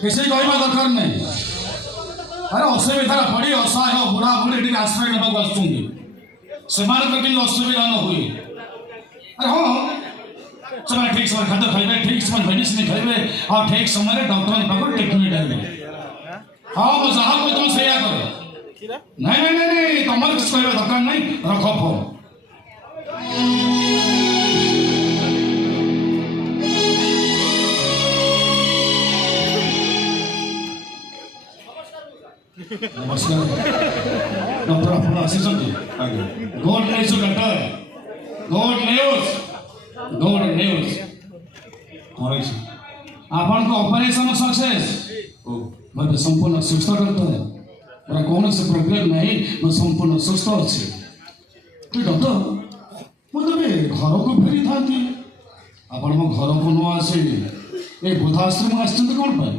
किसी कहवा दरकार नहीं। अरे असुविधा पड़ी असहाय बुढ़ा बुढ़ी आश्रय नाक आसुँच से असुविधा न हुए। अरे हाँ से ठीक समय खाद्य खाइबे, ठीक समय मेडिसिन खाइबे और ठीक समय डॉक्टर पाक ट्रिटमेंट आइबे। हाँ मैं जहाँ कोई तुम से कर नहीं नहीं नहीं नहीं तुम किसी कहवा दरकार नहीं। रख फोन नमस्कार डॉक्टर आप आसीचंती good news doctor good news कौन आपन को ऑपरेशन सक्सेस मैं संपूर्ण सुस्थ डॉक्टर मेरा कौन से प्रॉब्लम नहीं मैं संपूर्ण सुस्थ अच्छे तो डॉक्टर मुझे घर को फेरी था आपण मो घर को न आसे ए बुधाश्रम आछते कौन पाए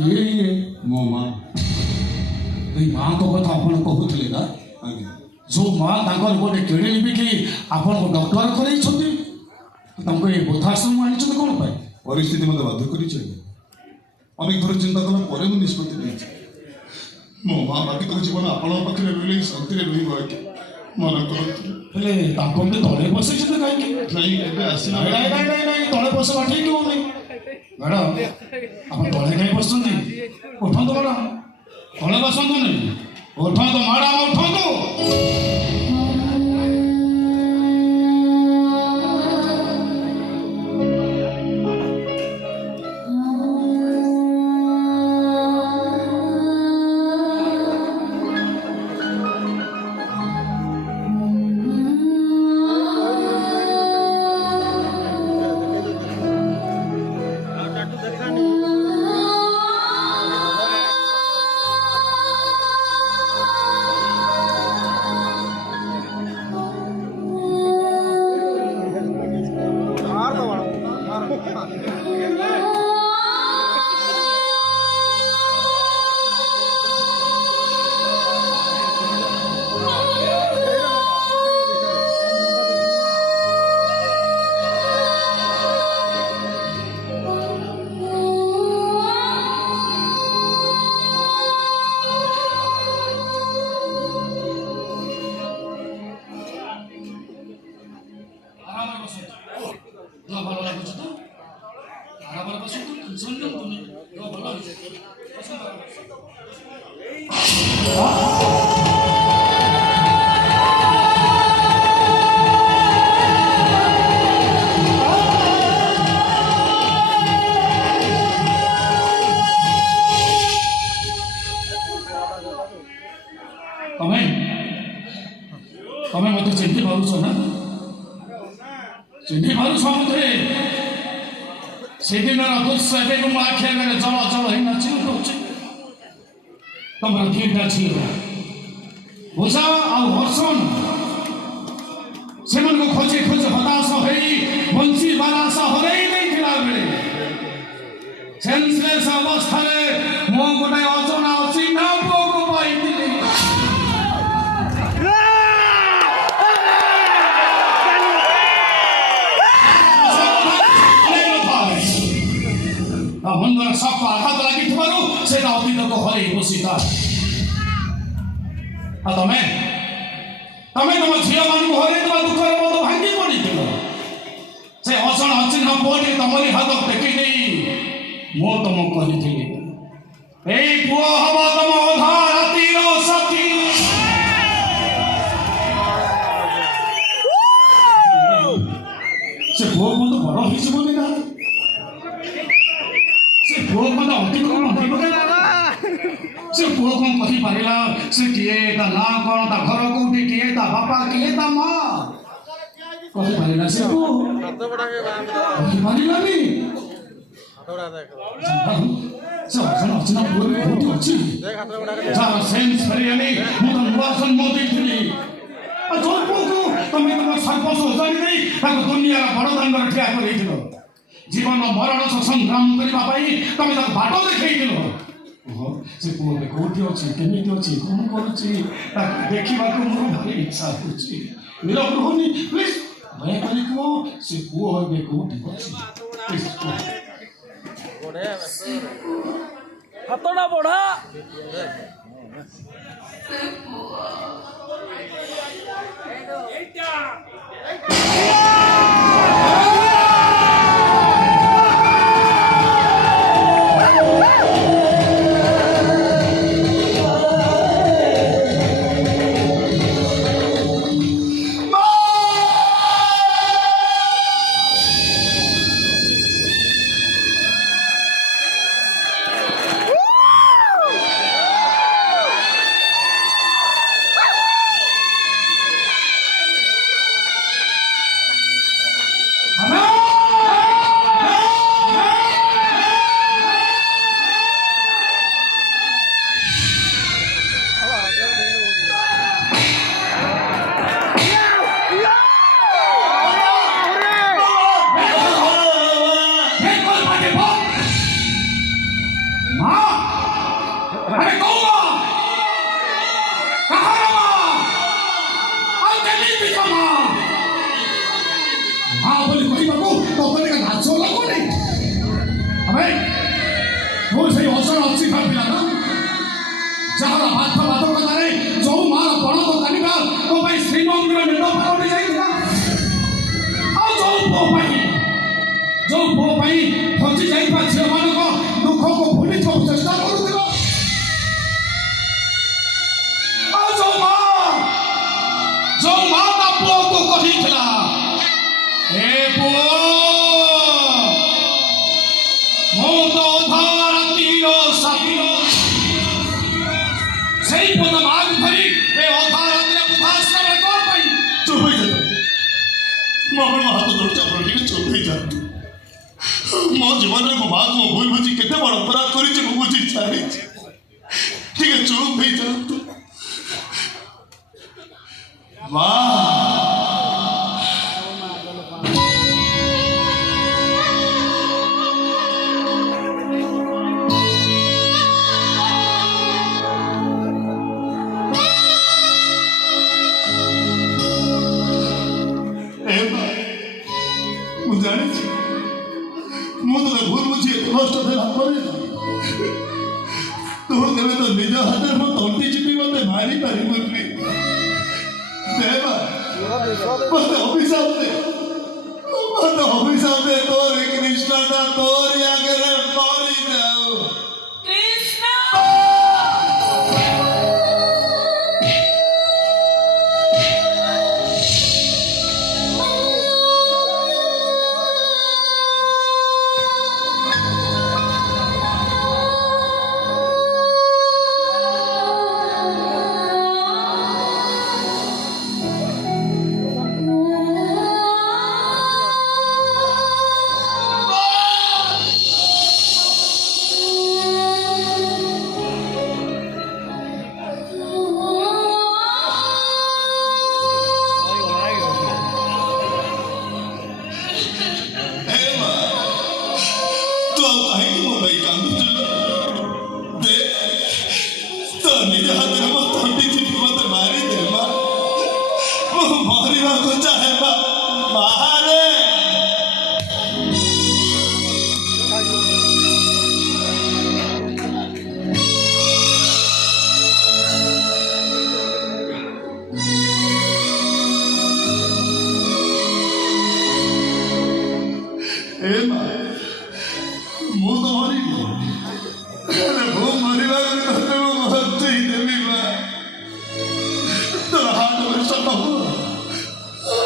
ये मो माँ माँ को कथा आप कहते ना जो माँ तांकर गोटे केड़े लिपिकी आपन को डॉक्टर करे छथि तुमको ये वृद्धाश्रम आनी छथि कोन पाए परिस्थिति मते बाध्य करी छै अनेक थोर चिंता कला परे मु निष्पत्ति नै मो माँ बाकी तो जीवन आपन पाखरे रहले शांति रे रही बाकी मन कर हेले ताको में तळे बसे छथि काई नहीं एबे आसी नहीं तळे बसवा ठीक हो नहीं मैडम आप तले कहीं बसुँच उठा मैडम तले बसतु नहीं उठा मैडम उठा तमें मत चिंती पारुछ ना चिंती पारुछ मते से दिन दुस्स एबे मो आखि आगे जल जल है नाची उठुछ तमरा तीनटा छियो बुझा आ हर्षण सेमन को खोजे खोजे हताश होई बंसी बालास हरै नै थिला बेले सेंसलेस अवस्था रे मो गोटे अचना अछि ना पोको पाइतिले मंदर सब आघात लगी से अतीत को हर घोषिता तमें तमें तुम झील मान हर दुखर मत भांगी पड़ी से अचन अचिन्ह पुअटी तमरी हाथ टेकी नहीं मो तुम कही पुओ हम तुम अधा रातिर सती ବଡ଼ ହେଇଯିବନି ନା ସେ ପୁଅ କଥା ଅତି କଣ ସେ ପୁଅ କଣ କହିପାରିଲା ସେ କିଏ ତା ନାଁ କଣ ତା ଘର କୋଉଠି କିଏ ତା ବାପା କିଏ ତା ମା କହିପାରିଲା ସେ ପୁଅ କହିପାରିଲାନି ସେ ଅର୍ଜନ ଅର୍ଚ୍ଚନା ପୁଅ କୋଉଠି ଅଛି ଯାହାର ସେନ୍ସ ଫେରିଗଲି ମୁଁ ତ ନୂଆ ଜନ୍ମ ଦେଇଥିଲି ଯୋଉ ପୁଅକୁ ତମେ ତମ ସର୍ବସ୍ୱ ଉଜାଡ଼ି ଦେଇ ତାକୁ ଦୁନିଆର ବଡ଼ ଦାଣ୍ଡରେ ଠିଆ କରିଦେଇଥିଲ ଜୀବନ ମରଣ ସଂଗ୍ରାମ କରିବା ପାଇଁ ତମେ ତାକୁ ବାଟ ଦେଖେଇଥିଲ ସେ ପୁଅ ଏବେ କୋଉଠି ଅଛି କେମିତି ଅଛି କଣ କରୁଛି ତାକୁ ଦେଖିବାକୁ ମୋର ଭାରି ଇଚ୍ଛା ହେଉଛି ନୀରବ ରୁହନି ପ୍ଲିଜ ଦୟାକରି କୁହ ସେ ପୁଅ ଏବେ କୋଉଠି ଅଛି ହାତଟା ବଢା ଯାହାର ବାଧ୍ୟ ବାଧକତାରେ ଯୋଉ ମାର ପଣତ କାନିକା ମୋ ପାଇଁ ଶ୍ରୀମନ୍ଦିର ମେଢ ପାଉଠି ଯାଇଥିଲା ଆଉ ଯୋଉ ପୁଅ ପାଇଁ ହଜି ଯାଇଥିବା ଝିଅମାନଙ୍କ ଦୁଃଖକୁ ଭୁଲିବାକୁ ଚେଷ୍ଟା କରୁଥିଲ ଆଉ ଯୋଉ ମା ତା ପୁଅକୁ କହିଥିଲା ଏ ପୁଅ ମୁଁ ତ ଅଧା ରାତିର ସାଥୀ ସେଇ ପଦ ମାଗ ଧରି ଏ ଅଧା ରାତିରେ ବୁଦ୍ଧାଶ୍ରମ କଣ ପାଇଁ ଚୁପ ହେଇଯାଆନ୍ତୁ ମୁଁ ଆପଣଙ୍କ ହାତ ଧରୁଛି ଆପଣ ଟିକେ ଚୁପ ହେଇଯାଆନ୍ତୁ ମୋ ଜୀବନରେ ମୋ ମାଆକୁ ମୁଁ ଭୁଲ ବୁଝି କେତେ ବଡ଼ ଅପରାଧ କରିଛି ମୁଁ ବୁଝି ସାରିଛି ଟିକେ ଚୁପ ହେଇଯାଆନ୍ତୁ ମା ଜାଣିଛି ମୁଁ ତୋତେ ଭୁଲ ବୁଝି ଏତେ କଷ୍ଟ ଦେଲା ପରେ ତୁ କେବେ ତ ନିଜ ହାତରେ ମୋ ତଣ୍ଟି ଚିପି ମତେ ମାରି ପାରିବୁନି ଦେବା ମତେ ଅଭିଶାପ ଦେ ତୋର କୃଷ୍ଣଟା ତୋରି ଆଗରେ ମରିଯାଉ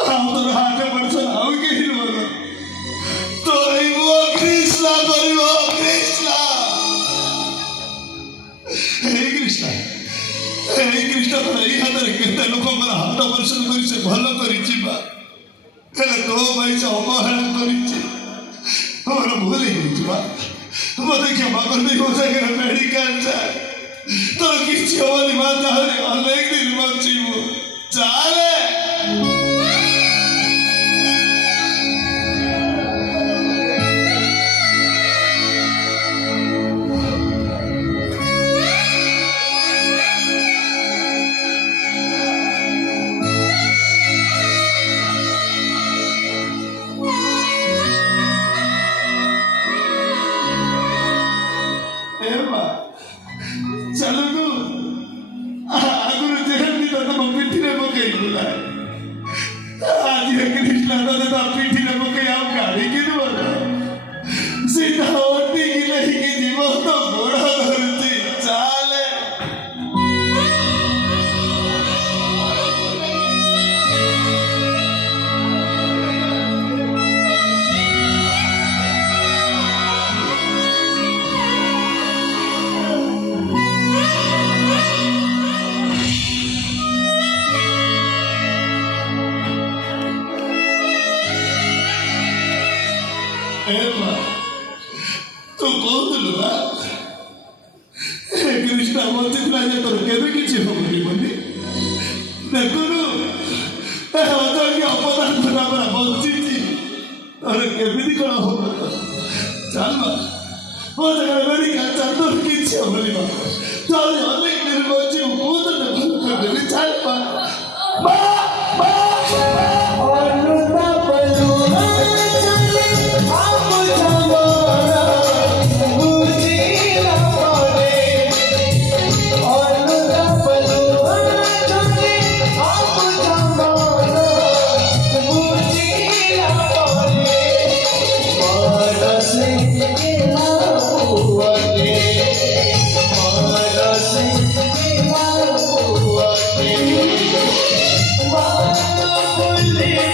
How the heart of କେତେ ଲୋକଙ୍କର ହାତ ଅପରେସନ କରି ସେ ଭଲ କରିଛି ମା, ହେଲେ ତୋ ପାଇଁ ସେ ଅବହେଳା କରିଛି। ମୋର ଭୁଲ ହେଇଯାଇଛି ମା, ମୋତେ କ୍ଷମା କରିଦେଇ ମୋ ସାଙ୍ଗରେ ମେଡିକାଲ ଯା। ତୋର କିଛି ହବନି ମା, ତାହେଲେ ଅନେକ ଦିନ ବଞ୍ଚିବୁ। ଚାଲେ। ଚାଲୁ ଆଗରୁ ଯେମିତି ତତେ ମୋ ପିଠିରେ ପକେଇଥିଲା, ଆଜି କୃଷ୍ଣ ତତେ ତା ପିଠିରେ ପକେଇ ଆଉ ଗାଡ଼ିକି ନୁହଁ, ସିଧା ଓଟିକି ନେଇକି ଯିବ ତ ଗୋଡ଼ ଧରୁଛି। ଚାଲେ। ତୁ କହୁଥିଲୁ ନା କୃଷ୍ଣ ବଞ୍ଚିଥିଲା ଯେ ତୋର କେବେ କିଛି ହବନି ବୋଲି। ଦେଖୁନୁ ଅଜୟ ଅପଦାର୍ଥ ପୁରା ବଞ୍ଚିଛି, ତୋର କେମିତି କ'ଣ ହବ? ଚାଲ ମୋ ଜାଗାରେ ମେଡିକାଲ ଚାଲ, ତୋର କିଛି ହବନି ମା। ଚାଲ ଅନେକ ଦିନ ବଞ୍ଚିବୁ, ମୁଁ ତତେ ଭଲ କରିଦେବି। ଚାଲ ମା। Bye.